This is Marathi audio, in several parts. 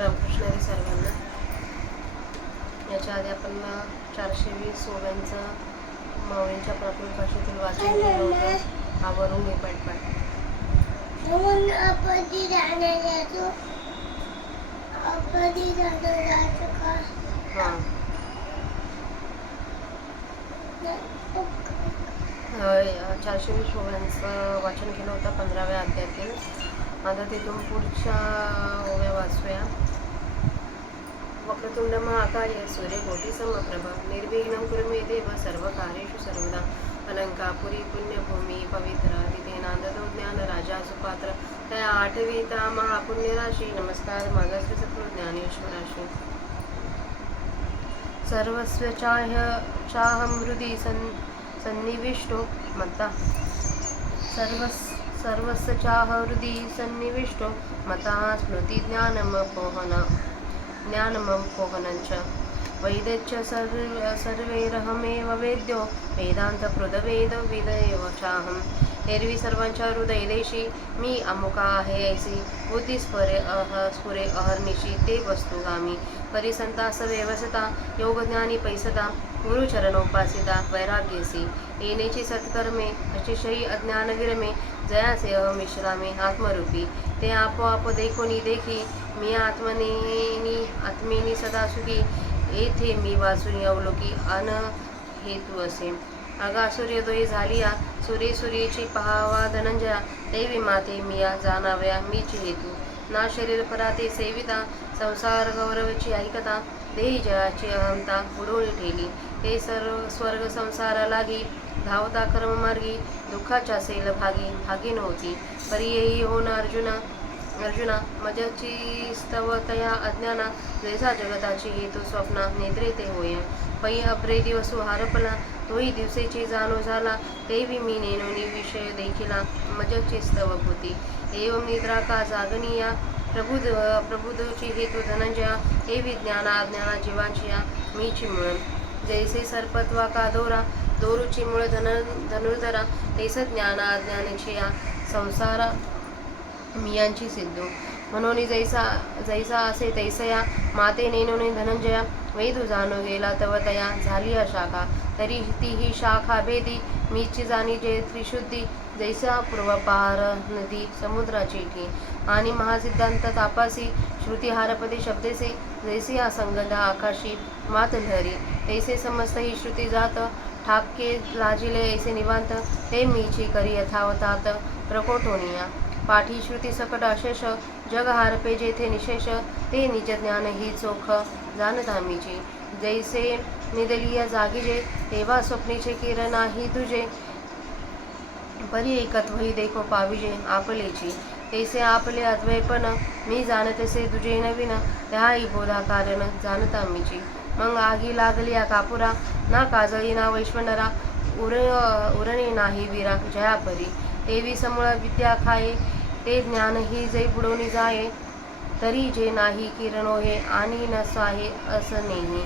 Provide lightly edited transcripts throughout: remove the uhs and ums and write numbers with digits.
रामकृष्ण सर्वांना. याच्या आधी आपण 420 ओव्यांचं माऊलींच्या प्राथमिक भाषेतील वाचन केलं होतं. आवरून घे पाठ. हां 420 ओव्यांचं वाचन केलं होतं 15व्या अध्यायातील. आता तिथून पुढच्या ओव्या वाचूया. वक्रतुंड महाकाय सूर्यकोटी समप्रभ निर्विघ्नं कुरु मे देव सर्वकार्येषु सर्वदा अलंकापुरी पुण्यभूमी पवित्र तिथे नांदतो ज्ञान राजा सुपात्र त्या आठवीता महापुण्यराशी. नमस्कार माझा श्री सद्गुरू ज्ञानेश्वराशी. सर्वस्व चाहं हृदि सन्निविष्टो मत्ता सर्वस्य चाह हृदि सन्निविष्टो मता स्मृति ज्ञानमपोहनञ्च वैद्यश्च सर्वैरहमेव वेद्यो वेदान्तप्रदवेद विदयेव चाहम्. एरवी सर्वांच्या हृदयदेशी मी अमुका आहे ऐसी बुद्धी स्फुरे अहर्निशी ते वस्तुगामी परिसंतास व्यवसता योगज्ञानी पैसता गुरुचरणोपासिता वैराग्यसी येण्याची सत्कर्मे अतिशयी अज्ञान विरमे जयासे अहमिश्रामे आत्मरूपी ते आपोआप देखोनी देखी मी आत्मेनी सदा सुखी येथे मी वासुनी अवलोकी अन हेतू असे. अगा सूर्योदय झालिया सूर्येची पहावा धनंजया देवी माते मिया जाणाव्या मीची हेतू ना शरीर पराते सेविता संसार गौरवची ऐकता देही जयाची अहमता बुडवून ठेली ते सर्व स्वर्ग संसारा लागी धावता कर्ममार्गी दुःखाच्या सेल भागी नव्हती परी होऊन अर्जुना मजची स्तव तया अज्ञाना जैसा जगताची हेतू स्वप्ना नेत्रे ते होय पै अभ्रे दिवसू हारपला तोही दिवसेची जाणो झाला देवी मी नेनोनी विषय देखिला मजची स्तव होती एवं निद्रा का जागनिया प्रबुद्धची हेतू धनंजया देवी ज्ञाना जीवांची मीची मुळ जैसे सर्पत्वा का दोरुची मुळ धनुर्धरा तेस ज्ञानाची संसारा मियांची सिद्धू म्हणून जैसा असे तैसया माते नेनोने धनंजया वेदू जाणू गेला तव तया झाली शाखा तरी ती ही शाखा भेदी मीची जाणी जे त्रिशुद्धी जैसा पूर्वपार नदी समुद्राची ठी आणि महासिद्धांत तापासी श्रुतिहारपदी शब्देसे जैसी असंगदा आकाशी मात लहरी तैसे समस्त ही श्रुती जात ठाके लाजिले ऐसे निवांत ते मीची करी यथावतात प्रकोटोनिया पाठी श्रुती सकट अशेष जग हारपे जेथे निशेष ते निज ज्ञान ही चोख जाणता मीची जैसे निदलिया जागीजे तेव्हा स्वप्नीचे किरण ही तुझे परी एकत्व ही देखो पाविजे आपलेची तैसे आपले अद्वैपण मी जाणतेसे तुझे नवीन त्याही बोधा कारण जाणता मीची. मग आगी लागली कापुरा ना काजळी ना वैश्वनरा उरणे नाही वीरा जयापरी देवी समूळ विद्या खाये ते ज्ञान ही जै बुडवणी जाये तरी जे नाही किरणो हे आणि नसाहे असनेही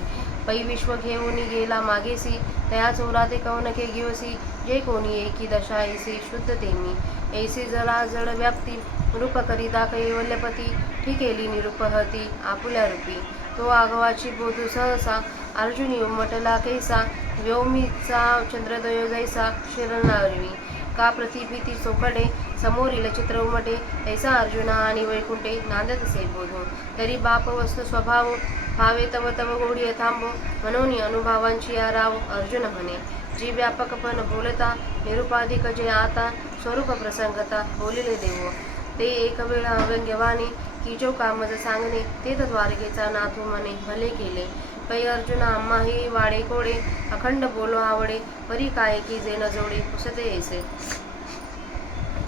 पै विश्व घेऊन गेला मागेसी तया चोरा ते कौनके घेवसी जे कोणी एकी दशा ऐसी शुद्ध तेमी ऐसी जला जड व्याप्ती रूप करिता कैवल्यपती ठिकेली निरूपहती आपुल्या रूपी तो आगवाची बोधू सहसा अर्जुनी उमटला कैसा व्योमीचा चंद्रोदय जैसा शिरणारवी का प्रतिभीती चोखडे समोरील चित्र उमटे ऐसा अर्जुना आणि वैकुंठे नांदतसे बोधू तरी बाप वस्तू स्वभाव भावे तव गोडी थांबो म्हणून अनुभवांची राव अर्जुन म्हणे जी व्यापकपण बोलता निरुपाधिक जे आता स्वरूप प्रसंगता बोलिले देव ते एक वेळा अव्यंग्यवाणी की जो कामज सांगणे ते द्वारकेचा नाथू म्हणे भले केले पै अर्जुना आम्हाही वाडे कोडे अखंड बोलो आवडे परी काय की जे न जोडे पुसते ऐसे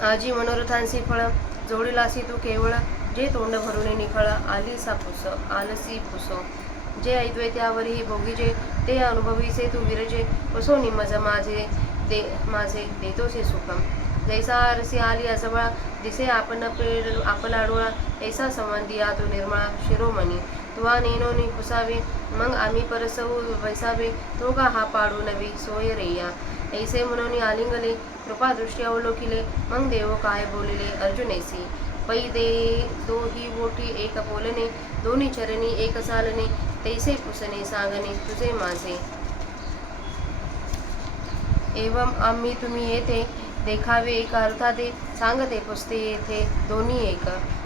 आजी मनोरथांसी फळ जोडिलासी तू केवळ जे तोंड भरून निखळ आलसी पुसो जे ऐद्वैत्यावरही भोगीजे ते अनुभवीसे तू विरजे पुसो निमज माझे देतोसे सुखम जैसा आरसी आली असवळा दिसे आपला डोळा ऐसा संबंधिया तू निर्मळा शिरोमणी तुवा नेनोनी पुसावे मग आम्ही परसवू वैसावे तो का हा पाडू नवी सोय रेया ऐसे म्हणून आलिंगले कृपादृष्टी अवलोकिले मग देव काय बोलिले अर्जुनेसी पै दे दोही बोटी एक बोलणे, दोन्ही चरणी एक चालणे, तैसे पुसणे सांगणे तुझे माझे. एवं आम्ही तुम्ही येथे देखावे एक अर्थाते, सांगते पुसते येथे दोन्ही एक.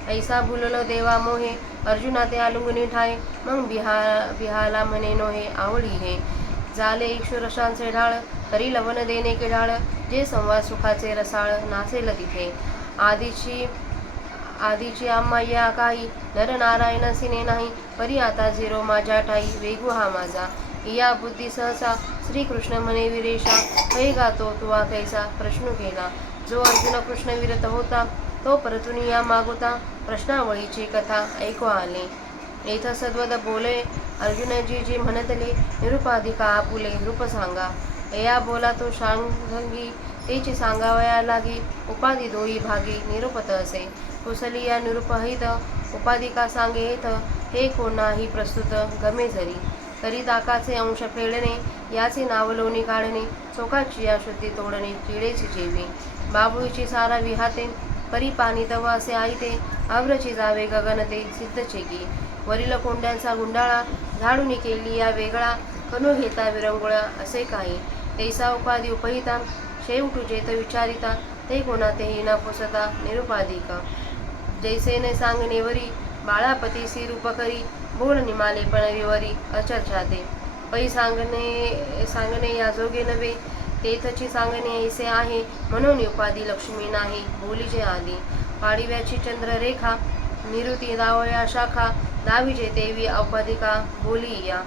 ऐसा भुललो देवा मोहे, अर्जुना ते आलुंगणी ठाय, मग बिहाला म्हणे नोहे आवडी हे. झाले इक्षुरशांचे ढाळ, तरी लवण देणे के ढाळ, जे संवाद सुखाचे रसाळ नासेल तिथे. आधीची आम्हा या काही, नर नारायण सिने नाही, परी आता झिरो माझ्या ठाई, वेगू हा माझा. या बुद्धी सहसा श्रीकृष्ण म्हणे विरेशा, हय गातो तुवा कैसा प्रश्न केला. जो अर्जुन कृष्ण विरत होता, तो परतून या मागोता, प्रश्नावळीची कथा ऐकू आले. येथ सद्वद बोले अर्जुनजी जी म्हणतले, निरुपाधिका आपुले रूप सांगा. या बोला तो शांघंगी, तेची सांगावया लागी, उपाधी दोई भागी निरुपत असे. कुशली या निरुपहित, उपाधिका सांगे येथ, हे कोणाही प्रस्तुत गमे जरी. तरी ताकाचे अंश फेडणे, याचे नाव लोणी काढणे, चोकाची या शुद्धी तोडणे, किडेची जेवी. बाबुळीची सारा विहाते, परी पाणी तव असे आईते, आव्रची जावे गगनते सिद्धचे की. वरील कोंड्यांचा गुंडाळा, झाडूनी केली या वेगळा, कनु घेता विरंगुळा असे काही. तैसा उपाधी उपहिता, शेवटू जेथ विचारिता, ते कोणातेही न पुसता निरुपाधिक. जैसे न सांगणे वरी, बाळापतीसी रूप करी, बोल निमाले पण विवरी अचर्चाते. पै सांगणे या जोगे नव्हे, तेथची सांगणे ऐसे आहे, म्हणून उपाधी लक्ष्मी नाही बोलीचे आधी. पाडिव्याची चंद्ररेखा, निरुती दावया शाखा, दावीचे देवी औपाधिका बोली या.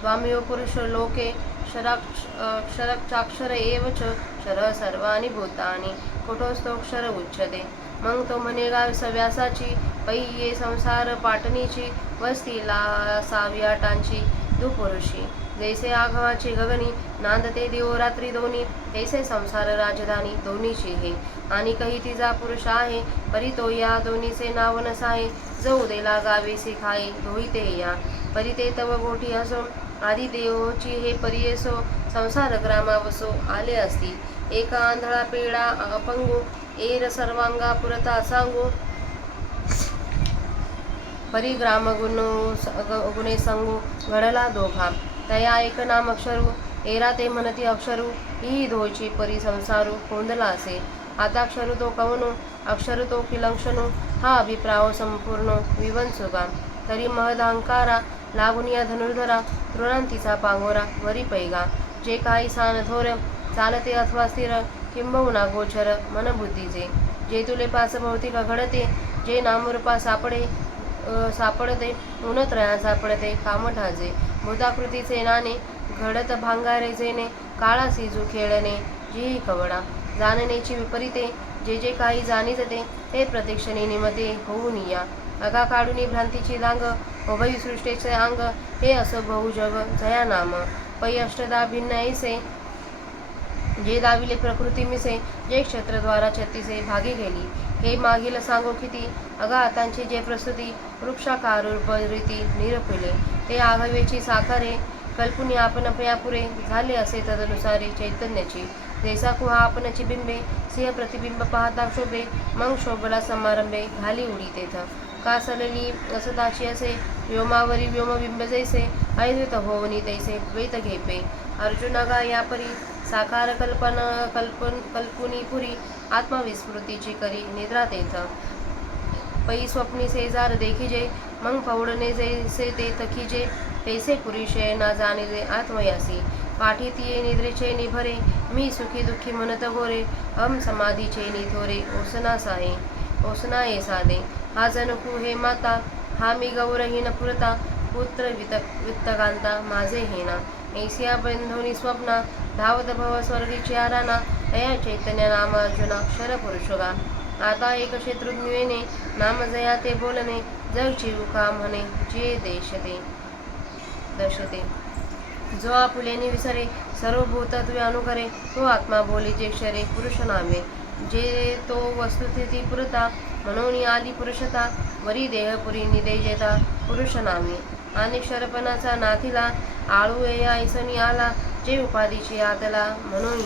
स्वामियो पुरुष लोके क्षरक्षाक्षर एव च, क्षर सर्वाणि भूतानि, कुठोस्तोक्षर उच्यते. मग तो म्हणेगा व्यासाची, पै ये संसार पाटणीची, वस्तीला सावियाटांची दुपुरुषी. जैसे आघवाची गगनी, नांदते दिवो रात्री दोन्ही, तैसे संसार राजधानी दोन्हीची हे. आणि कही तिचा पुरुष आहे, परी तो या दोन्हीचे नाव नसाहे, जो देला गावे सिखाये धोईते या. परी ते तव गोठी असो, आधी देवची हे परियसो, संसार ग्रामावसो आले असती. एका आंधळा पेडा अपंगू, एर सर्वांगा पुरता सांगू, परी ग्राम गुणे संगू, घडला दोघा. तया एक नाम अक्षरू, एरा ते म्हणती अक्षरू, ही धोची परी संसारू कोंदला असे. आता अक्षरू तो कवनो, अक्षरू तो किलंक्षणू, हा अभिप्राव संपूर्ण विवंसुगा. तरी महदहंकारा, लागून या धनुर्धरा, तृणांतीचा पांगोरा वरी पैगा. जे काही सान थोर, चालते अथवा स्थिर, किंबहुना गोचर मनबुद्धीचे. जे तुले पास भौतिक घडते, जे नामरूपा सापडते, उनत्रया सापडते कामठाजे. भूताकृतीचे नाणे, घडत भांगारे जेणे, काळा सिजू खेळणे जी कवडा. जाणण्याची विपरीते, जे जे काही जाणीजते, ते प्रत्यक्षणे निमते होऊन या. अगा काढुनी भ्रांतीची दांग, उभय सृष्टीचे अंग, हे असो बहुजग जया नाम. पै अष्टदा भिन्न ऐसे, जे दाविले प्रकृती मिसे, जे क्षत्रद्वारा छत्तीसे भागी गेली. हे मागील सांगो किती, अगा आतांची जे प्रस्तुती, वृक्षाकारूपरीती निरपिले. ते आघवेची साकारे, कल्पुनी आपण पयापुरे, झाले असे तदनुसारे चैतन्याची. जैसा कुहा आपणची बिंबे, सिंह प्रतिबिंब पाहता शोभे, मग शोभला समारंभे घाली उडी तेथ. कासलली असताची असे, व्योमावरी व्योमबिंब जैसे, अद्वैत होवनी तैसे द्वैत घेपे. अर्जुनगा या परी, साकार कल्पुनी पुरी, आत्मविस्मृतीची करी निद्रा तेथ. पै स्वप्नी सेजार देखिजे, मग पौडणे जैसे ते थकीजे, तैसे पुरुषे ना जाणिले आत्मयासी. पाठी तिये निद्रेचे निभरे, मी सुखी दुःखी म्हणत गोरे, समाधीचे निथोरे ओसना ये साधे. हा जनकू हे माता, हा मी गौरहीन पुरता, पुत्र वित्तकांता माझे हेना. ऐसिया बंधोनी स्वप्ना, धावत भव स्वर्गीची आराना, तया चैतन्य नाम अर्जुना क्षर पुरुषगा. आता एक शत्रुघ्नेने, नाम जया ते बोलणे, जग चिरुका म्हणे जे दर्शते. जो आपुलेनी विसरे, सर्व भूतत्वे अनुकरे, तो आत्मा बोली जे क्षरे पुरुष नामे. जे तो वस्तुस्थिती पुरता, म्हणून आली पुरुषता, वरी देहपुरी निदेजेता पुरुष नामे. आणि क्षरपणाचा नाथीला आळू या ऐसनी आला, जे उपाधीची आतला म्हणून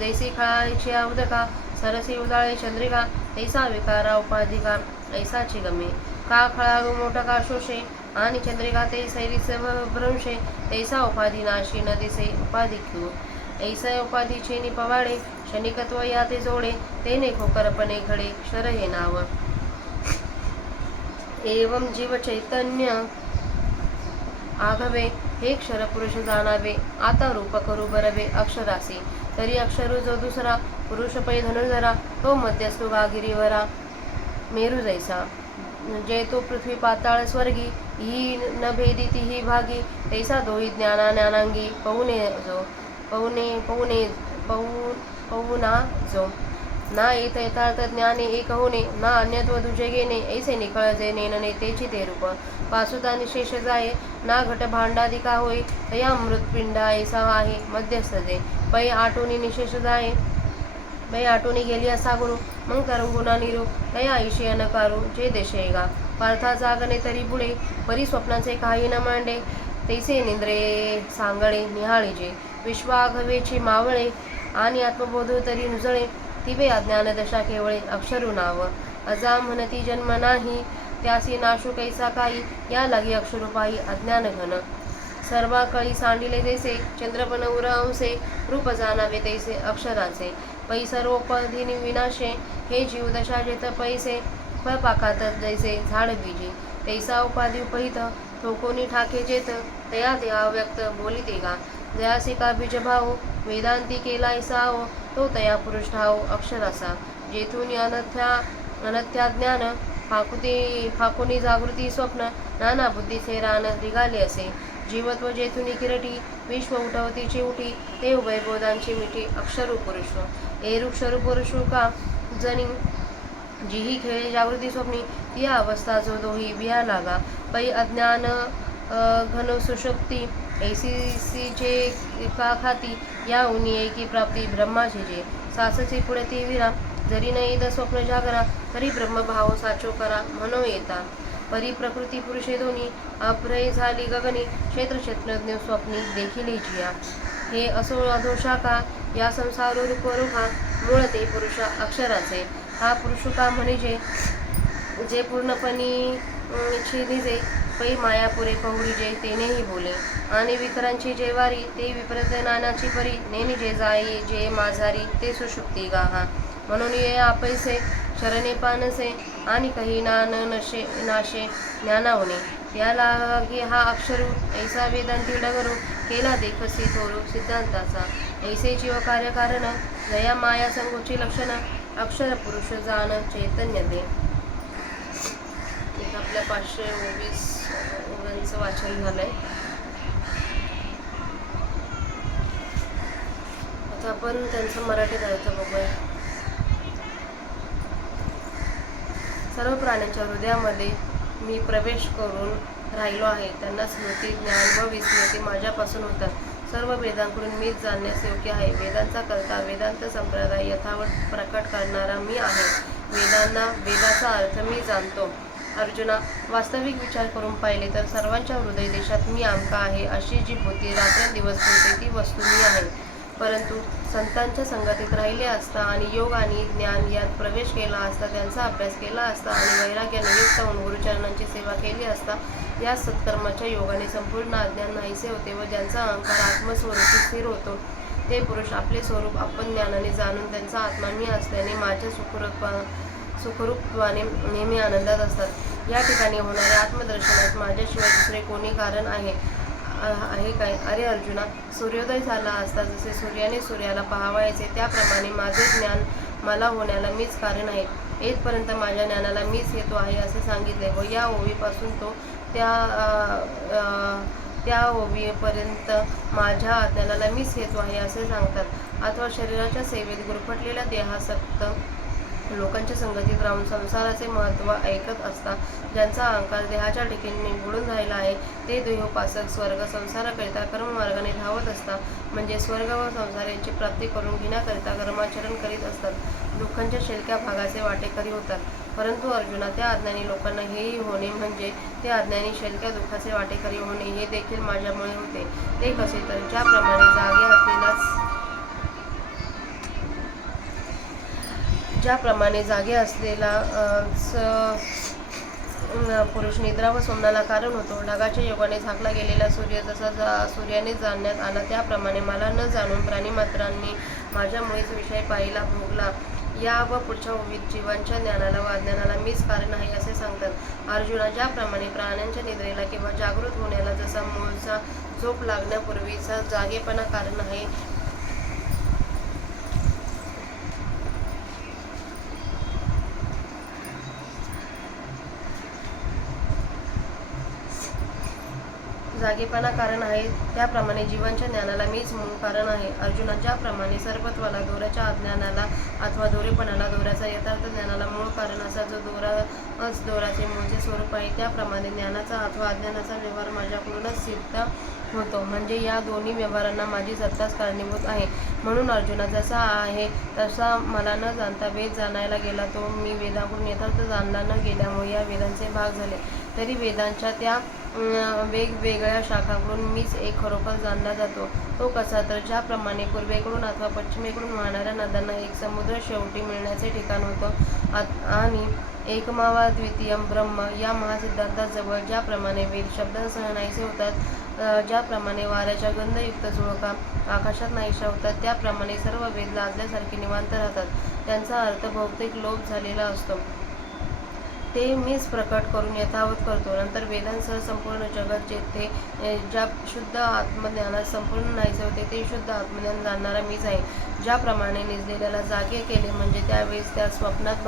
जैसी खळाळीची उदका सरसी उदाळे चंद्रिका, तैसा विकारा उपाधिका ऐसाची गमे. का खळाळू मोठका शोषे आणि चंद्रिका ते सैरीस भ्रंशे, तैसा उपाधी नाशी न दिसे उपाधी घेऊ. ऐसा उपाधीचे निपवाडे क्षणिकत्व या ते जोडे, तेने खोकरपणे घडे क्षर हे नाव. एवं जीव चैतन्य आघवे, हे क्षर पुरुष जाणावे. आता रूप करू बरवे अक्षरासी, तरी अक्षरू जो दुसरा पुरुष पै धनुर्धरा, तो मध्यस्थो गागिरीवरा मेरू जैसा. जे तो पृथ्वी पाताळ स्वर्गी, ही न भेदी तीही भागी, तैसा दोही ज्ञानांगी पहुने जो पहुना जो. ना येत यथार्थ ज्ञाने एक होणे, ना अन्यत्व दुजे घेणे, ऐसे निकळ जे नेनने तेची ते रूप. पासुता निशेष जाये, ना घट भांडादिका होय, तया अमृतपिंडा ऐसा आहे मध्यस्थ जे. पै आटोनी निशेष जाये, पै आटोनी गेली असा गुरु, मग तरंगुना निरू, तया ऐशी अनकारू जे देशेगा. पार्था जागणे तरी पुढे, परी स्वप्नाचे काही न मांडे, तैसे निंद्रे सांगळे निहाळी जे. विश्वाघवेची मावळे आणि आत्मबोध तरी नुजळे, तिवे अज्ञान दशा केवळे अक्षरू नाव. अजा म्हणती जन्म नाही, त्यासी नाशू कैसा काही, या लागी अक्षरूपायी अज्ञान घन. सर्वा कळी सांडिले जैसे, चंद्रपण उर अंसे, रूप जाणावे तैसे अक्षराचे. पै सर्वोपधीनी विनाशे, हे जीव दशा जेत पैसे, फळपाकात जैसे झाड बीजे, तैसा उपाधी उपहित, ठोकोनी ठाके जेत, तया ते अव्यक्त बोलिते गा. जयासी का बीज भाव, वेदांती केला ऐसावो, तो तया पुरुष ठाव अक्षरासा. जेथून अनथ्या ज्ञान, फाकुनी जागृती स्वप्न, नाना बुद्धीचे रान निघाले असे. जीवत्व जेथुनी किरटी, विश्व उठवतीची उठी, ते उभय बोधांची मिठी अक्षरू पुरुष. एरुक्षरू पुरुषू का जनी, जीही खेळे जागृती स्वप्नी, ती अवस्था जो दोही बिया लागा. पै अज्ञान घन सुषुप्ती, ऐसी जे का खाती, या उनी एकी प्राप्ती ब्रह्माची जे. साससी पुढे ती विरा, जरी न येत स्वप्न जागरा, तरी ब्रह्मभाव साचो करा म्हणो येता. परी प्रकृती पुरुषे दोन्ही, अभ्रय झाली गगनी, क्षेत्र क्षेत्रज्ञ स्वप्नी देखिले जिया. हे असो अधोशाखा, या संसार रूपरुखा, मूळ ते पुरुष अक्षराचे. हा पुरुष का म्हणजे, जे पूर्णपणी निजे, पै मायापुरे पहुरीजे तेनेही बोले. आणि विकरांची जे वारी, ते विपरीत नानाची परी, नेनी जे जाई जे माझारी, ते सुषुप्ती गाहा. म्हणून ये आपैसे शरणे पानसे, आणि काही नाशे ज्ञानावणे. या लागी हा अक्षरू, ऐसा वेदांती डगरू, केला देखसी थोरू सिद्धांताचा. ऐसे जीव कार्यकारण, जया माया संगोची लक्षण, अक्षर पुरुष जाण चैतन्य दे. आपल्या 520 ओव्यांचं वाचन झालंय. आता आपण त्यांचं मराठीत अर्थ बघूया. सर्व प्राण्यांच्या हृदयामध्ये मी प्रवेश करून राहिलो आहे. त्यांना स्मृती, ज्ञान व विस्मृती माझ्यापासून होतात. सर्व वेदांकडून मीच जाणण्यास योग्य आहे. वेदांचा कर्ता, वेदांत संप्रदाय यथावत प्रकट करणारा मी आहे. वेदाचा अर्थ मी जाणतो. अर्जुना, वास्तविक विचार करून पाहिले तर सर्वांच्या हृदय देशात मी आमका आहे अशी जी बुद्धी रात्रंदिवस बोलते, ती वस्तू मी आहे. परंतु संतांच्या संगतीत राहिले असता आणि योग आणि ज्ञान यात प्रवेश केला असता, त्यांचा अभ्यास केला असता आणि वैराग्याने युक्त होऊन गुरुचरणांची सेवा केली असता, या सत्कर्माच्या योगाने संपूर्ण अज्ञान नाहीसे होते व ज्यांचा अहंकार आत्मस्वरूपी स्थिर होतो, ते पुरुष आपले स्वरूप आपण ज्ञानाने जाणून त्यांचा आत्मा मी असल्याने माझ्या सुखरूपत्वाने नेहमी आनंदात असतात. या ठिकाणी होणाऱ्या आत्मदर्शनात माझ्याशिवाय दुसरे कोणी कारण आहे काय? अरे अर्जुना, सूर्योदय झाला असता जसे सूर्याने सूर्याला पाहावयाचे, त्याप्रमाणे माझे ज्ञान मला होण्याला मीच कारण आहे. येथपर्यंत माझ्या ज्ञानाला मीच हेतू आहे असे सांगितले व या ओवीपासून तो त्या ओवीपर्यंत माझ्या ज्ञानाला मीच हेतू आहे असे सांगतात. अथवा शरीराच्या सेवेत गुरफटलेल्या देहासक्त लोकांच्या संगतीत राहून संसाराचे महत्त्व ऐकत असता ज्यांचा अहंकार देहाच्या ठिकाणी बुडून राहिला आहे, ते देहोपासक स्वर्ग संसाराकरिता कर्ममार्गाने धावत असतात. म्हणजे स्वर्ग व संसार यांची प्राप्ती करून घेण्याकरिता कर्माचरण करीत असतात. दुःखांच्या शेलक्या भागाचे वाटेकरी होतात. परंतु अर्जुना, त्या अज्ञानी लोकांना हेही होणे म्हणजे ते अज्ञानी शेलक्या दुःखाचे वाटेकरी होणे हे देखील माझ्यामुळे होते. ते कसे तर ज्याप्रमाणे जागे असलेला पुरुष निद्रा व स्वप्नाला कारण होतो. ढगाच्या योगाने झाकला गेलेला सूर्य जसा सूर्याने जाणण्यात आला, त्याप्रमाणे मला न जाणून प्राणीमात्रांनी माझ्यामुळेच विषय पाहिला भोगला. या व पुढच्या ओवीत जीवांच्या ज्ञानाला व अज्ञानाला मीच कारण आहे असे सांगतात. अर्जुना, ज्याप्रमाणे प्राण्यांच्या निद्रेला किंवा जागृत होण्याला जसा मूळचा झोप लागण्यापूर्वीचा जागेपणा कारण आहे, त्याप्रमाणे जीवांच्या ज्ञानाला मीच मूळ कारण आहे. अर्जुना, ज्याप्रमाणे सर्वत्वाला दोऱ्याच्या अज्ञानाला अथवा दोरेपणाला दोऱ्याचा यथार्थ ज्ञानाला मूळ कारण असा जो दोराच दोराचे मूळचे स्वरूप आहे, त्याप्रमाणे ज्ञानाचा अथवा अज्ञानाचा व्यवहार माझ्याकडूनच सिद्ध होतो. म्हणजे या दोन्ही व्यवहारांना माझी सत्ताच कारणीभूत आहे. म्हणून अर्जुना, जसा आहे तसा मला न जाणता वेद जाणायला गेला तो मी वेदाकडून यथार्थ जाणला न गेल्यामुळे या वेदांचे भाग झाले. तरी वेदांच्या त्या वेगवेगळ्या शाखांकडून मीच एक खरोखर जाणला जातो. तो कसा तर ज्याप्रमाणे पूर्वेकडून अथवा पश्चिमेकडून वाहणाऱ्या नद्यांना एक समुद्र शेवटी मिळण्याचे ठिकाण होतं आणि एकमावा द्वितीयम ब्रह्म या महासिद्धांताजवळ ज्याप्रमाणे वेद शब्दांसह नाहीसे होतात, ज्याप्रमाणे वाऱ्याच्या गंधयुक्त झुळका आकाशात नाहीशा होतात, त्याप्रमाणे सर्व वेद लाजल्यासारखे निवांत राहतात. त्यांचा अर्थ भौतिक लोप झालेला असतो, ते मीच प्रकट करून यथावत करतो. नंतर वेदांसह संपूर्ण जगत जेथे ज्या शुद्ध आत्मज्ञानात संपूर्ण नाहीसे होते, ते शुद्ध आत्मज्ञान जाणणारा मीच आहे. ज्याप्रमाणे निजलेल्याला जागे केले म्हणजे त्यावेळेस त्या स्वप्नात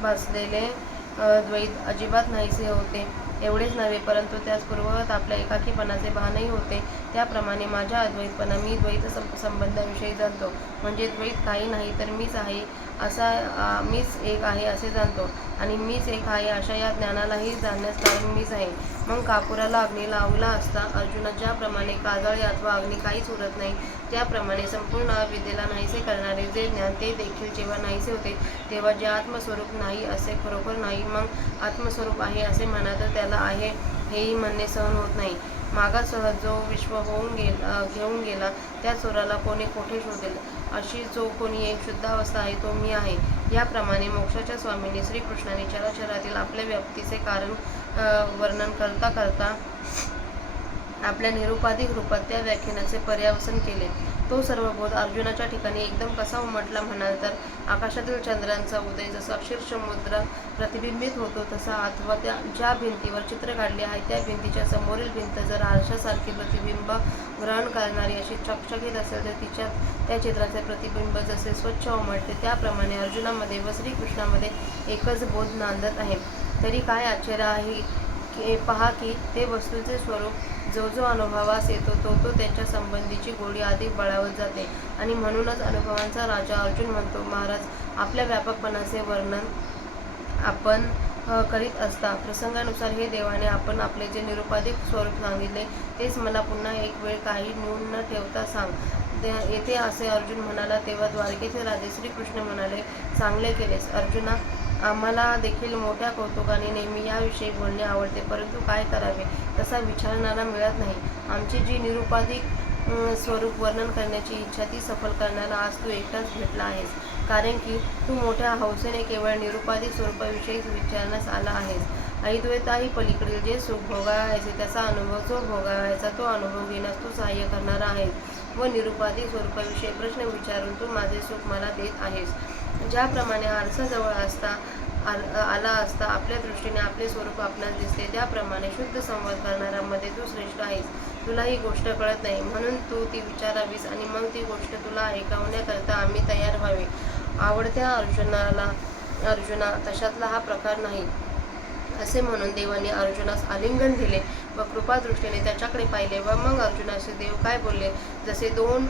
भासलेले द्वैत अजिबात नाहीसे होते. एवढेच नव्हे, परंतु त्याच पूर्ववत आपल्या एकाकीपणाचे भानही होते. त्याप्रमाणे माझ्या अद्वैतपणा मी द्वैत संबंधाविषयी जाणतो. म्हणजे द्वैत काही नाही तर मीच आहे असा, मीच एक आहे असे जाणतो आणि मीच एक आहे अशा या ज्ञानालाही जाणण्यास कारण मीच आहे. मग कापुराला अग्नी लावला असता अर्जुना, ज्याप्रमाणे काजळे अथवा अग्नी काहीच उरत नाही, त्याप्रमाणे संपूर्ण विद्येला नाहीसे करणारे जे ज्ञान ते देखील जेव्हा नाहीसे होते, तेव्हा जे आत्मस्वरूप नाही असे खरोखर नाही, मग आत्मस्वरूप आहे असे म्हणा तर त्याला आहे हेही म्हणणे सहन होत नाही. मागासह जो विश्व घेऊन गेला त्या चोराला कोणी कोठे शोधेल? अशी जो कोणी एक शुद्ध अवस्था आहे तो मी आहे. याप्रमाणे मोक्षाच्या स्वामींनी श्रीकृष्णाने चराचरातील आपल्या व्याप्तीचे कारण वर्णन करता करता आपल्या निरुपाधिक रूपात त्या व्याख्यानाचे पर्यावसन केले. तो सर्व बोध अर्जुनाच्या ठिकाणी एकदम कसा उमटला म्हणाल तर, आकाशातील चंद्रांचा उदय जसा क्षीर समुद्रात प्रतिबिंबित होतो तसा, अथवा ज्या भिंतीवर चित्र काढले आहे त्या भिंतीच्या समोरील भिंत जर आरशासारखी प्रतिबिंब ग्रहण करणारी अशी चकचकीत असेल तर तिच्यात त्या चित्राचे प्रतिबिंब जसे स्वच्छ उमटते, त्याप्रमाणे अर्जुनामध्ये व श्रीकृष्णामध्ये एकच बोध नांदत आहे. तरी काय आश्चर्य आहे पहा की ते वस्तूचे स्वरूप जो जो अनुभवास येतो तो तो त्याच्या संबंधीची गोडी अधिक बळावत जाते. आणि म्हणूनच अनुभवांचा राजा अर्जुन म्हणतो, महाराज, आपल्या व्यापकपणाचे वर्णन आपण करीत असता प्रसंगानुसार हे देवाने आपण आपले जे निरुपाधिक स्वरूप सांगितले तेच मला पुन्हा एक वेळ काही न्यून न ठेवता सांग. येथे असे अर्जुन म्हणाला तेव्हा द्वारकेचे राजे श्रीकृष्ण म्हणाले, चांगले केलेस अर्जुना. आम्हाला देखील मोठ्या कौतुकाने नेहमी याविषयी बोलणे आवडते, परंतु काय करावे तसा विचारणारा मिळत नाही. आमची जी निरुपाधिक स्वरूप वर्णन करण्याची इच्छा ती सफल करण्याला आज तू एकटाच भेटला आहेस, कारण की तू मोठ्या हौसेने केवळ निरुपाधिक स्वरूपाविषयीच विचारण्यास आला आहेस. अद्वैताही पलीकडील जे सुख भोगावायचे त्याचा अनुभव जो भोगावायचा तो अनुभव घेण्यास तू सहाय्य करणारा आहेस व निरुपाधिक स्वरूपाविषयी प्रश्न विचारून तू माझे सुख मला देत आहेस. ज्याप्रमाणे आरसा जवळ आला असता आपल्या दृष्टीने आपले स्वरूप आपणास दिसते, त्याप्रमाणे शुद्ध संवाद करणाऱ्यांमध्ये तू श्रेष्ठ आहेस. तुला ही गोष्ट कळत नाही म्हणून तू ती विचारावीस आणि मग ती गोष्ट तुला ऐकवण्याकरता आम्ही तयार व्हावे. आवडत्या अर्जुना, तशातला हा प्रकार नाही असे म्हणून देवाने अर्जुनास आलिंगन दिले व कृपादृष्टीने त्याच्याकडे पाहिले व मग अर्जुनाशी देव काय बोलले, जसे दोन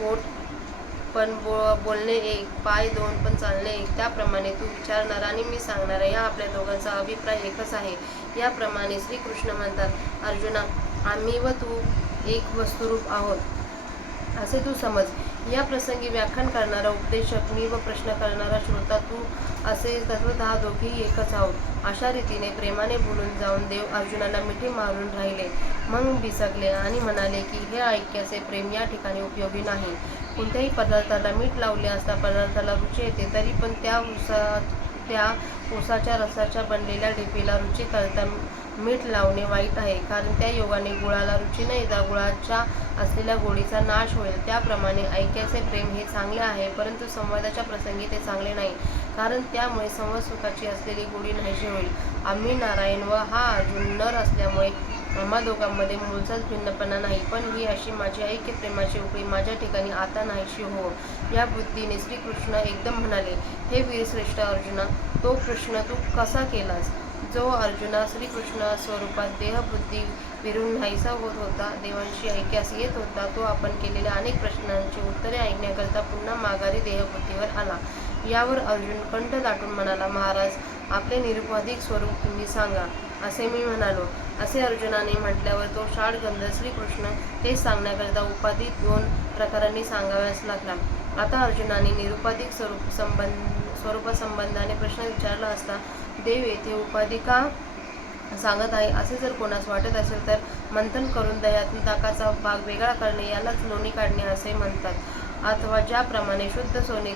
पोट पण बोलणे एक, पाय दोन पण चालणे एक, त्याप्रमाणे तू विचारणारा आणि मी सांगणारा या आपल्या दोघांचा अभिप्राय एकच आहे. याप्रमाणे श्रीकृष्ण म्हणतात, अर्जुना, आम्ही व तू एक वस्तुरूप आहोत असे तू समज. या प्रसंगी व्याख्यान करणारा उपदेशक मी व प्रश्न करणारा श्रोता तू असे तत्वतः दोघेही एकच आहोत अशा रीतीने प्रेमाने बोलून जाऊन देव अर्जुनाला मिठी मारून राहिले. मग बिचकले आणि म्हणाले की हे ऐक्याचे प्रेम या ठिकाणी उपयोगी नाही. कोणत्याही पदार्थाला मीठ लावले असता पदार्थाला रुची येते, तरी पण त्या ऊसाच्या रसाच्या बनलेल्या ढेपीला रुची करता मीठ लावणे वाईट आहे, कारण त्या योगाने गुळाला रुची न येता गुळाच्या असलेल्या गोडीचा नाश होईल. त्याप्रमाणे ऐक्याचे प्रेम हे चांगले आहे, परंतु संवादाच्या प्रसंगी ते चांगले नाही, कारण त्यामुळे संवाद सुखाची असलेली गोडी नाहीशी होईल. आम्ही नारायण व हा अर्जुन नर असल्यामुळे आम्हा दोघांमध्ये मूळचाच भिन्नपणा नाही, पण ही अशी माझी ऐक्य प्रेमाची उकळी माझ्या ठिकाणी आता नाहीशी हो. या बुद्धीने श्रीकृष्ण एकदम म्हणाले, हे वीरश्रेष्ठ अर्जुना, तो प्रश्न तू कसा केलास? जो अर्जुना श्रीकृष्ण स्वरूपात देहबुद्धी विरून नाहीसा होत होता, देवांशी ऐक्यास येत होता, तो आपण केलेल्या अनेक प्रश्नांची उत्तरे ऐकण्याकरता पुन्हा माघारी देहबुद्धीवर आला. यावर अर्जुन कंठ दाटून म्हणाला, महाराज, आपले निरुपाधिक स्वरूप तुम्ही सांगा. असे मी म्हणालो. असे अर्जुनाने म्हटल्यावर तो षाडगंध श्रीकृष्ण ते सांगण्याकरता उपाधी 2 प्रकारांनी सांगाव्यास लागला. आता अर्जुनाने निरुपाधिक स्वरूपासंबंधाने प्रश्न विचारला असता, देव येथे उपाधी का सांगत आहे असे जर कोणास वाटत असेल तर मंथन करून दह्यातून ताकाचा भाग वेगळा करणे यालाच लोणी काढणे असे म्हणतात. अथवा ज्याप्रमाणे शुद्ध सोने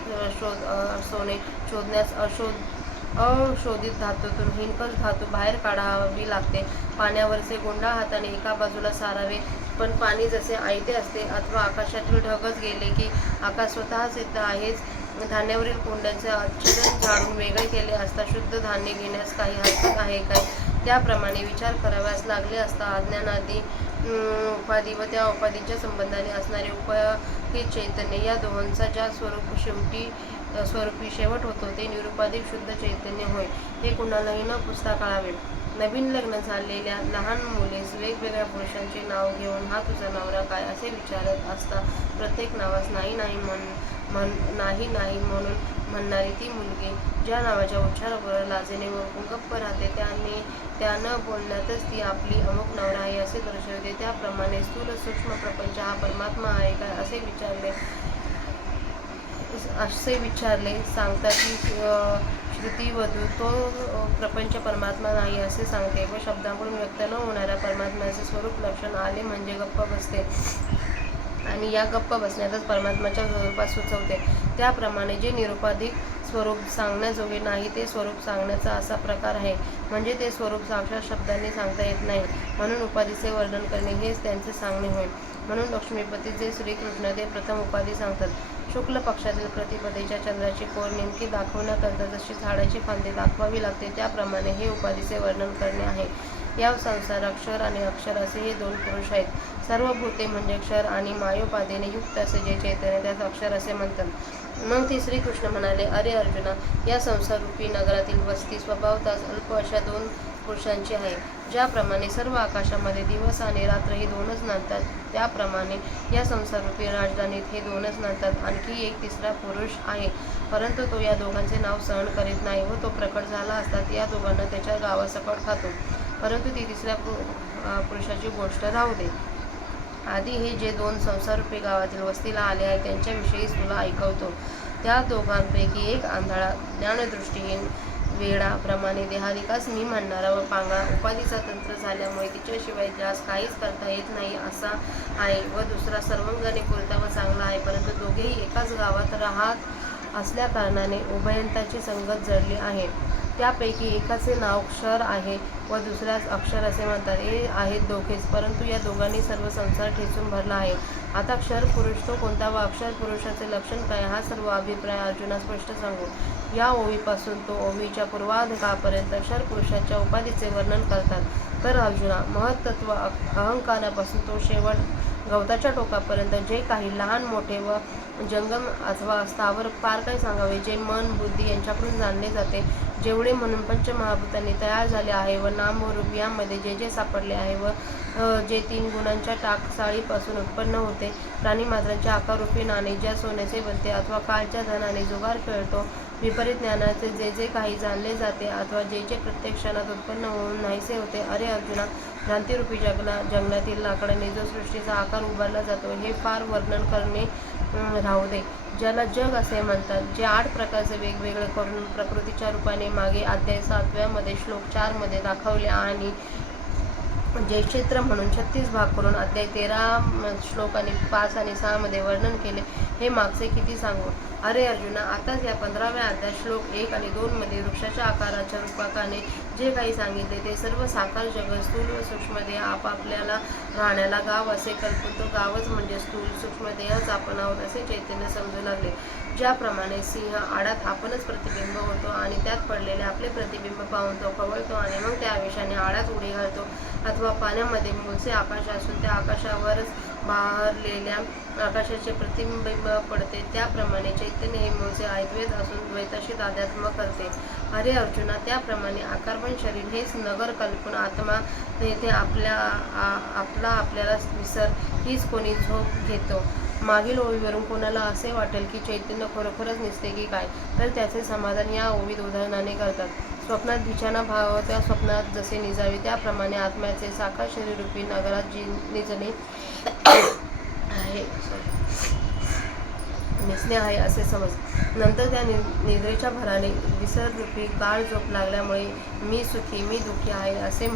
शोधण्यास अशोधित धातूतून हिणकस धातू बाहेर काढावी लागते, पाण्यावरचे गोंडा हाताने एका बाजूला सारावे, पण पाणी जसे आयते असते, अथवा आकाशातील ढगच गेले की आकाश स्वतःच सिद्ध आहेच, धान्यावरील कोंड्याचे आच्छादन झाडून वेगळे केले असता शुद्ध धान्य घेण्यास काही हरकत आहे काय? त्याप्रमाणे विचार कराव्यास लागले असता अज्ञानादी उपाधी व त्या उपाधीच्या संबंधाने असणारे उपहित चैतन्य या दोहोंचा ज्या स्वरूपी शेवट होतो ते निरुपाधिक शुद्ध चैतन्य होय. हे कुणालाही न पुसता कळावे. नवीन लग्न झालेल्या लहान मुलीस वेगवेगळ्या पुरुषांचे नाव घेऊन हा तुझा नवरा काय असे विचारत असता प्रत्येक नावास नाही नाही म्हणून म्हणणारी ती मुलगी ज्या नावाच्या उच्चाराबरोबर लाजेने व गप्प राहते त्या न बोलण्यातच ती आपली अमुक नवरा आहे असे दर्शवते. त्याप्रमाणे स्थूल सूक्ष्म प्रपंच हा परमात्मा आहे काय असे विचारले सांगता की श्रुतीवधू तो प्रपंच परमात्मा नाही असे सांगते व शब्दांकडून व्यक्त न होणाऱ्या परमात्म्याचे स्वरूप लक्षण आले म्हणजे गप्प बसते आणि या गप्प बसण्यातच परमात्म्याच्या स्वरूपात सुचवते. त्याप्रमाणे जे निरुपाधिक स्वरूप सांगण्याजोगे नाही ते स्वरूप सांगण्याचा असा प्रकार आहे, म्हणजे ते स्वरूप साक्षात शब्दांनी सांगता येत नाही, म्हणून उपाधीचे वर्णन करणे हेच त्यांचे सांगणे होय. म्हणून लक्ष्मीपती जे श्रीकृष्ण ते प्रथम उपाधी सांगतात. शुक्ल पक्षातील प्रतिपदेच्या चंद्राची कोर नेमकी दाखवण्याकरता जशी झाडाची फांदी दाखवावी लागते त्याप्रमाणे हे उपाधीचे वर्णन करणे आहे. या संसारात क्षर आणि अक्षर असे हे 2 पुरुष आहेत. सर्व भूते म्हणजे क्षर आणि मायोपाधीने युक्त असे जे चैतन्य त्यास अक्षर असे म्हणतात. मग ते श्रीकृष्ण म्हणाले, अरे अर्जुना, या संसाररूपी नगरातील वस्ती स्वभावतःच अल्प अशा 2 पुरुषांची आहे. ज्याप्रमाणे सर्व आकाशामध्ये दिवस आणि रात्र हे 2च नांदतात, त्याप्रमाणे या संसाररूपी राजधानीत हे 2च नांदतात. आणखी एक तिसरा पुरुष आहे, परंतु तो या दोघांचे नाव सहन करीत नाही व तो प्रकट झाला असता या दोघांना त्याच्या गावासकट खातो. परंतु ती तिसऱ्या पुरुषाची गोष्ट राहू दे. आधी हे जे 2 संसाररूपी गावातील वस्तीला आले आहेत त्यांच्याविषयीच तुला ऐकवतो. त्या दोघांपैकी एक आंधळा, ज्ञानदृष्टीहीन, वेडाप्रमाणे देहाधिकास मी म्हणणारा व पांगळा, उपाधीचा तंत्र झाल्यामुळे तिच्याशिवाय ज्यास काहीच करता येत नाही असा आहे, व दुसरा सर्वांगाने पुरता व चांगला आहे, परंतु दोघेही एकाच गावात राहत असल्याकारणाने उभयंताची संगत जडली आहे. त्यापैकी एकाचे नाव क्षर आहे व दुसऱ्यास अक्षर असे म्हणतात. हे आहेत दोघेच, परंतु या दोघांनी सर्व संसार ठेचून भरला आहे. आता क्षर पुरुष तो कोणता व अक्षर पुरुषाचे लक्षण काय हा सर्व अभिप्राय अर्जुना स्पष्ट सांगू. या ओवीपासून तो ओवीच्या पूर्वार्धापर्यंत क्षर पुरुषाच्या उपाधीचे वर्णन करतात. तर अर्जुना, महत्तत्व अहंकारापासून तो शेवट गवताच्या टोकापर्यंत जे काही लहान मोठे व जंगम अथवा स्थावर फार काही सांगावे, जे मन बुद्धी यांच्याकडून जाणले जाते, जेवढे म्हणून पंचमहाभूतांनी तयार झाले आहे व नाम व रूप यामध्ये जे जे सापडले आहे व जे 3 गुणांच्या टाकसाळीपासून उत्पन्न होते, प्राणीमात्रांच्या आकाररूपी नाणे, ज्या सोन्याचे बनते अथवा काळच्या धनाने जुगार खेळतो, विपरीत ज्ञानाचे जे जे काही जाणले जाते अथवा जे जे प्रत्येक क्षणात उत्पन्न होऊन नाहीसे होते. अरे अर्जुना, भ्रांतिरूपी जंगलातील लाकडाने जो सृष्टीचा आकार उभारला जातो हे फार वर्णन करणे राहू दे. ज्याला जग असे म्हणतात, जे 8 प्रकारचे वेगवेगळे करून प्रकृतीच्या रूपाने मागे अध्याय 7व्या मध्ये श्लोक 4 मध्ये दाखवले आणि जे क्षेत्र म्हणून 36 भाग करून अध्याय 13 श्लोक आणि 5 आणि 6 मध्ये वर्णन केले, हे मागचे किती सांगू. अरे अर्जुना, आताच या 15व्या अध्याय श्लोक 1 आणि 2 मध्ये वृक्षाच्या आकाराच्या रूपकाने जे काही सांगितले ते सर्व साकार जगत स्थूल व सूक्ष्म देह आपल्याला राहण्याला गाव असे कल्पून तो गावच म्हणजे स्थूल सूक्ष्म देहच आपण आहोत असे चैतन्य समजू लागले. ज्याप्रमाणे सिंह आडात आपणच प्रतिबिंब होतो आणि त्यात पडलेले आपले प्रतिबिंब पाहून तो खवळतो आणि मग त्या आवेशाने आडात उडी घालतो, अथवा पाण्यामध्ये मूळचे आकाश असून त्या आकाशावरच बहरलेल्या आकाशाचे प्रतिबिंब पडते, त्याप्रमाणे चैतन्य हे मूळचे अद्वैत असून द्वैताशी तादात्म्य करते. अरे अर्जुना, त्याप्रमाणे आकारवान शरीर हेच नगर कल्पून आत्मा तेथे आपल्याला विसर हीच कोणी झोप घेतो. मागील ओवीवरून कोणाला असे वाटेल की चैतन्य खरोखरच निसते की काय, तर त्याचे समाधान या ओवीत उदाहरणाने करतात. स्वप्नात बिछाना भाव त्या स्वप्नात जसे निजावे, त्याप्रमाणे आत्म्याचे साकार शरीररूपी नगरात निजणे आहे निसणे आहे असे समज. नंतर त्या निद्रेच्या भराने विसररूपी गाढ झोप लागल्यामुळे मी सुखी मी दुःखी आहे असे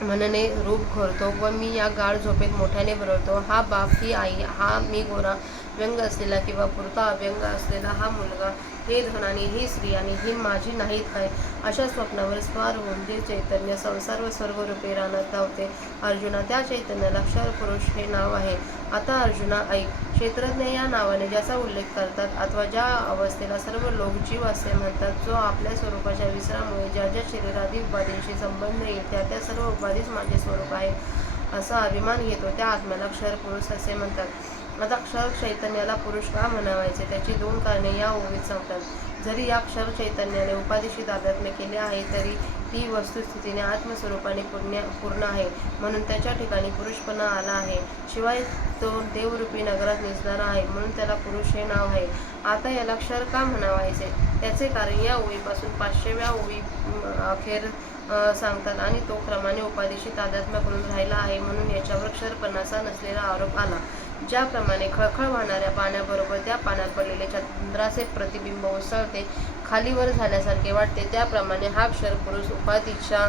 म्हणणे रूप घोरतो व मी या गाढ झोपेत मोठ्याने बरळतो. हा बाप, ही आई, हा मी गोरा व्यंग असलेला किंवा पुरता अव्यंग असलेला हा मुलगा, हे धन आणि ही स्त्री आणि ही माझी नाहीत काय, अशा स्वप्नावर स्वार होऊन जे चैतन्य संसार व सर्वरूपे रानात धावते. अर्जुना, त्या चैतन्याला क्षर पुरुष हे नाव आहे. आता अर्जुना ऐक, क्षेत्रज्ञ या नावाने ज्याचा उल्लेख करतात अथवा ज्या अवस्थेला सर्व लोक जीव असे म्हणतात, जो आपल्या स्वरूपाच्या विसरामुळे ज्या ज्या शरीरादी उपाधींशी संबंध येईल त्या त्या सर्व उपाधीच माझे स्वरूप आहे असा अभिमान घेतो, त्या आत्म्याला क्षर पुरुष असे म्हणतात. आता क्षर चैतन्याला पुरुष का म्हणावायचे, त्याची 2 कारणे या ओवीत सांगतात. जरी या क्षर चैतन्याने उपाधीशी तादात्म्य केले आहे तरी ती वस्तुस्थितीने आत्मस्वरूपाने पूर्ण आहे, म्हणून त्याच्या ठिकाणी पुरुषपणा आला आहे. शिवाय तो देवरूपी नगरात निजणारा आहे, म्हणून त्याला पुरुष हे नाव आहे. आता याला क्षर का म्हणावायचे, त्याचे कारण या ओवीपासून 500व्या ओवी अखेर सांगतात आणि तो क्रमाने उपाधीशी तादात्म्य करून राहिला आहे, म्हणून याच्यावर क्षरपणाचा नसलेला आरोप आला. ज्याप्रमाणे खळखळ वाहणाऱ्या पाण्याबरोबर त्या पाण्यात पडलेले चंद्राचे प्रतिबिंब उसळते खालीवर झाल्यासारखे वाटते, त्याप्रमाणे हा क्षर पुरुष उपाधीच्या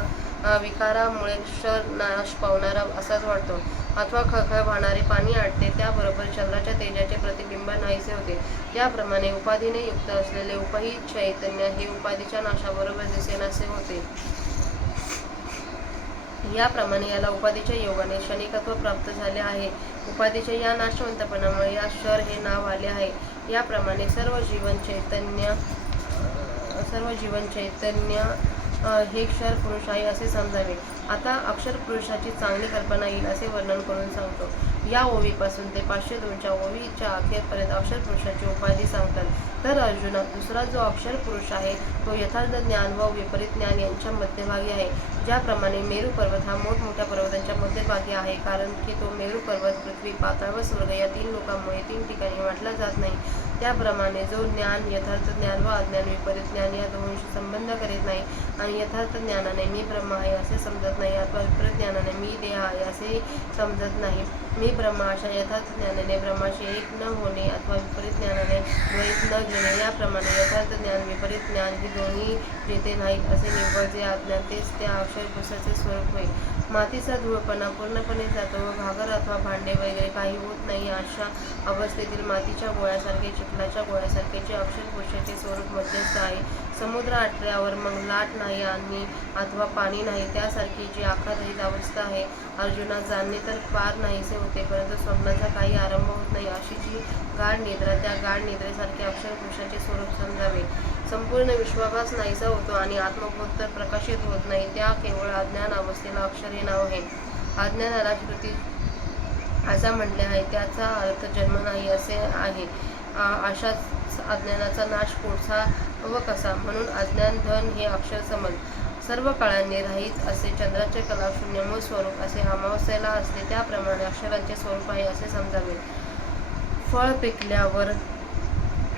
विकारामुळे क्षर नाश पावणारा असाच वाटतो. अथवा खळखळ वाहणारे पाणी आटते त्याबरोबर चंद्राच्या तेजाचे प्रतिबिंब नाहीसे होते, त्याप्रमाणे उपाधीने युक्त असलेले उपहित चैतन्य हे उपाधीच्या नाशाबरोबर दिसेनासे होते. याप्रमाणे याला उपाधीच्या योगाने क्षणिकत्व प्राप्त झाले आहे. उपाधीच्या या नाशवंतपणामुळे या क्षर हे नाव आले आहे. याप्रमाणे सर्व जीवन चैतन्य हे क्षर पुरुष आहे असे समजावे. आता अक्षर पुरुषाची चांगली कल्पना येईल असे वर्णन करून सांगतो. या ओवीपासून ते 502च्या ओवीच्या अखेरपर्यंत अक्षर पुरुषाची उपाधी सांगतात. तर अर्जुना, दुसरा जो अक्षर पुरुष आहे तो यथार्थ ज्ञान व विपरीत ज्ञान यांच्या मध्यभागी आहे. ज्याप्रमाणे मेरू पर्वत हा मोठमोठ्या पर्वतांच्या मध्यभागी आहे, कारण की तो मेरू पर्वत पृथ्वी, पाताळ व स्वर्ग या 3 लोकांमुळे 3 ठिकाणी वाटला जात नाही, त्याप्रमाणे जो ज्ञान यथार्थ ज्ञान व अज्ञान विपरीत ज्ञान या दोहोंशी संबंध करीत नाही आणि यथार्थ ज्ञानाने मी ब्रह्म आहे असे समजत नाही, अथवा विपरीत ज्ञानाने मी देह आहे असे समजत नाही. मी ब्रह्म अशा यथार्थ ज्ञानाने ब्रह्माशी एक न होणे अथवा विपरीत ज्ञानाने द्वैत न घेणे, याप्रमाणे यथार्थ ज्ञान विपरीत ज्ञान ही दोन्ही जेथे नाहीत असे निव्वळ जे अज्ञान तेच त्या अक्षर पुरुषाचे स्वरूप होय. मातीचा धूळपणा पूर्णपणे जातो व घागर अथवा भांडे वगैरे काही होत नाही, अशा अवस्थेतील मातीच्या गोळ्यासारखे चिखलाच्या गोळ्यासारखे जे अक्षर पुरुषाचे स्वरूप मध्यस्थ आहे. समुद्र आटल्यावर मग लाट नाही आणि अथवा पाणी नाही, त्यासारखी जी आकाररहित अवस्था आहे. अर्जुना, जाणणे तर पार नाहीसे होते, परंतु स्वप्नाचा काही आरंभ होत नाही, अशी जी गाढ निद्रा, त्या गाढ निद्रेसारखे अक्षर पुरुषाचे स्वरूप समजावे. संपूर्ण विश्वाभास नाहीसा होतो आणि आत्मबोध तर प्रकाशित होत नाही, त्या केवळ अज्ञान अवस्थेला अक्षर हे नाव आहे. अज्ञानाला श्रुती असा म्हटले आहे, त्याचा अर्थ जन्म नाही असे आहे. अशाच अज्ञानाचा नाश कोठचा व कसा, म्हणून अज्ञान धन हे अक्षर समज. सर्व काळांनी राहित असे चंद्राचे कलाशून्य मूळ स्वरूप असे अमावस्येला असते, त्याप्रमाणे अक्षरांचे स्वरूप आहे असे समजावे. फळ पिकल्यावर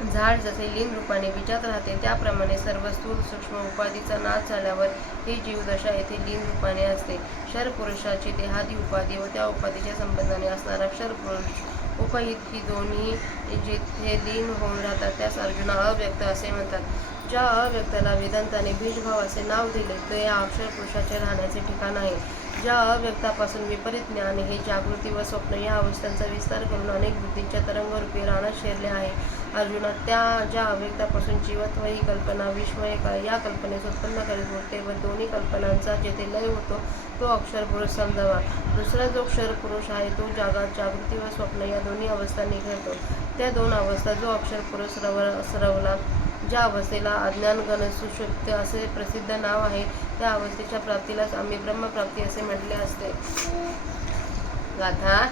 झाड जसे लीन रूपाने बीजात राहते, त्याप्रमाणे सर्व स्थूल सूक्ष्म उपाधीचा नाश झाल्यावर ही जीवदशा येथे लीन रूपाने असते. क्षर पुरुषाची देहादी उपाधी व त्या उपाधीच्या संबंधाने असणारा क्षर पुरुष उपहित ही दोन्ही जिथे लीन होऊन राहतात त्यास अर्जुना अव्यक्त असे म्हणतात. ज्या अव्यक्ताला वेदांताने बीजभाव असे नाव दिले ते या अक्षर पुरुषाचे राहण्याचे ठिकाण आहे. ज्या अव्यक्तापासून विपरीत ज्ञान हे जागृती व स्वप्न या अवस्थांचा विस्तार करून अनेक बुद्धींच्या तरंगरूपी रानात शिरले आहे. अर्जुना, त्या ज्या अव्यक्तापासून जीवत्व ही कल्पना विस्मय या कल्पनेस उत्पन्न करीत होते व दोन्ही कल्पनांचा जेथे लय होतो तो अक्षर पुरुष समजावा. दुसरा जो क्षर पुरुष आहे तो जगात जागृती व स्वप्न या दोन्ही अवस्थांनी खेळतो. त्या दोन अवस्था जो अक्षर पुरुष सरवला, ज्या अवस्थेला अज्ञान गण सुषुप्त असे प्रसिद्ध नाव आहे, त्या अवस्थेच्या प्राप्तीलाच आम्ही ब्रह्मप्राप्ती असे म्हटले असते. गाथा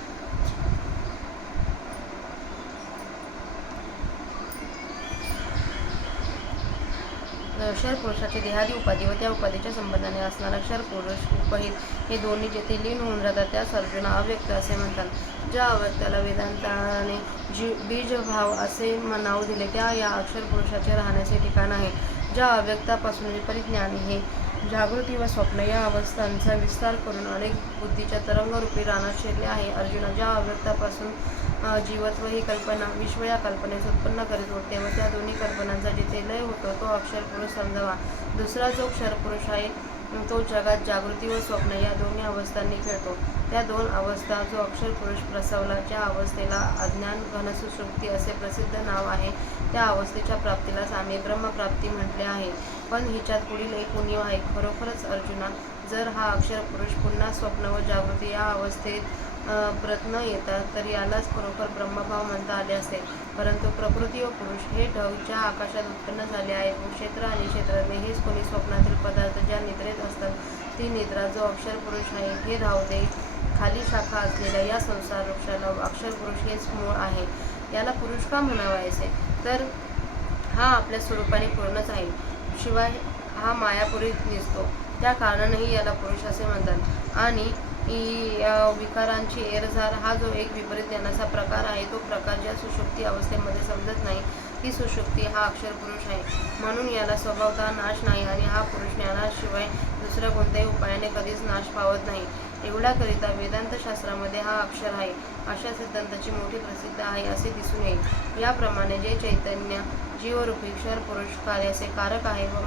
क्षर पुरुषाचे देहादी उपाधी व त्या उपाधीच्या संबंधाने असणारा क्षर पुरुष उपहित हे दोन्ही जेथे लीन होऊन राहतात त्यास अर्जुना अव्यक्त असे म्हणतात. ज्या अव्यक्ताला वेदांताने बीजभाव असे नाव दिले त्या या अक्षर पुरुषाचे राहण्याचे ठिकाण आहे. ज्या अव्यक्तापासून विपरीत ज्ञान हे जागृती व स्वप्न या अवस्थांचा विस्तार करून अनेक बुद्धीच्या तरंगरूपी रानात शिरले आहे. अर्जुना, ज्या अव्यक्तापासून जीवत्व ही कल्पना विश्व या कल्पनेस उत्पन्न करीत होते व त्या दोन्ही कल्पनांचा जिथे लय होतो तो अक्षर पुरुष समजावा. दुसरा जो क्षर पुरुष आहे तो जगात जागृती व स्वप्न या दोन्ही अवस्थांनी खेळतो. त्या दोन अवस्था जो अक्षर पुरुष प्रसवला, ज्या अवस्थेला अज्ञान घनसुषुप्ती असे प्रसिद्ध नाव आहे, त्या अवस्थेच्या प्राप्तीलाच आम्ही ब्रह्मप्राप्ती म्हटले आहे. पण हिच्यात पुढील एक उणीव आहे. खरोखरच अर्जुना, जर हा अक्षर पुरुष पुन्हा स्वप्न व जागृती या अवस्थेत प्रयत्न येतात तर यालाच खरोखर ब्रह्मभाव म्हणता आले असते. परंतु प्रकृती व पुरुष हे ढग ज्या आकाशात उत्पन्न झाले आहेत व क्षेत्र आणि क्षेत्रज्ञ हेच कोणी स्वप्नातील पदार्थ ज्या निद्रेत असतात ती निद्रा जो अक्षर पुरुष आहे हे राहू दे. खाली शाखा असलेल्या या संसार वृक्षाला अक्षर पुरुष हेच मूळ आहे. याला पुरुष का म्हणावायचे तर हा आपल्या स्वरूपाने पूर्णच आहे. शिवाय हा मायापुरी दिसतो त्या कारणानेही याला पुरुष असे म्हणतात. आणि विकारांची एरझार हा जो एक विपरीत ज्ञानाचा प्रकार आहे तो प्रकार ज्या सुषुप्ती अवस्थेमध्ये समजत नाही ती सुषुप्ती हा अक्षर पुरुष आहे. म्हणून याला स्वभावतः नाश नाही आणि हा पुरुष ज्ञानाशिवाय दुसऱ्या कोणत्याही उपायाने कधीच नाश पावत नाही. एवढ्याकरिता वेदांत शास्त्रामध्ये हा अक्षर आहे अशा सिद्धांताची मोठी प्रसिद्ध आहे असे दिसून येईल. याप्रमाणे जे चैतन्य जीवरूपी क्षर पुरुष कार्याचे कारक आहे व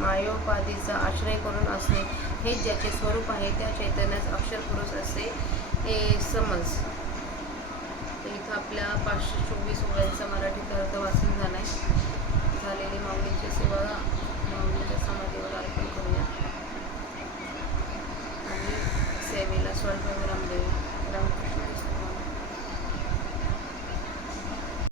मायोपाधीचा आश्रय करून असणे हेच ज्याचे स्वरूप आहे त्या चैतन्यास अक्षर पुरुष असे समज. तर इथं आपल्या 524 ओव्यांचा मराठीत अर्थ वाचून झाला.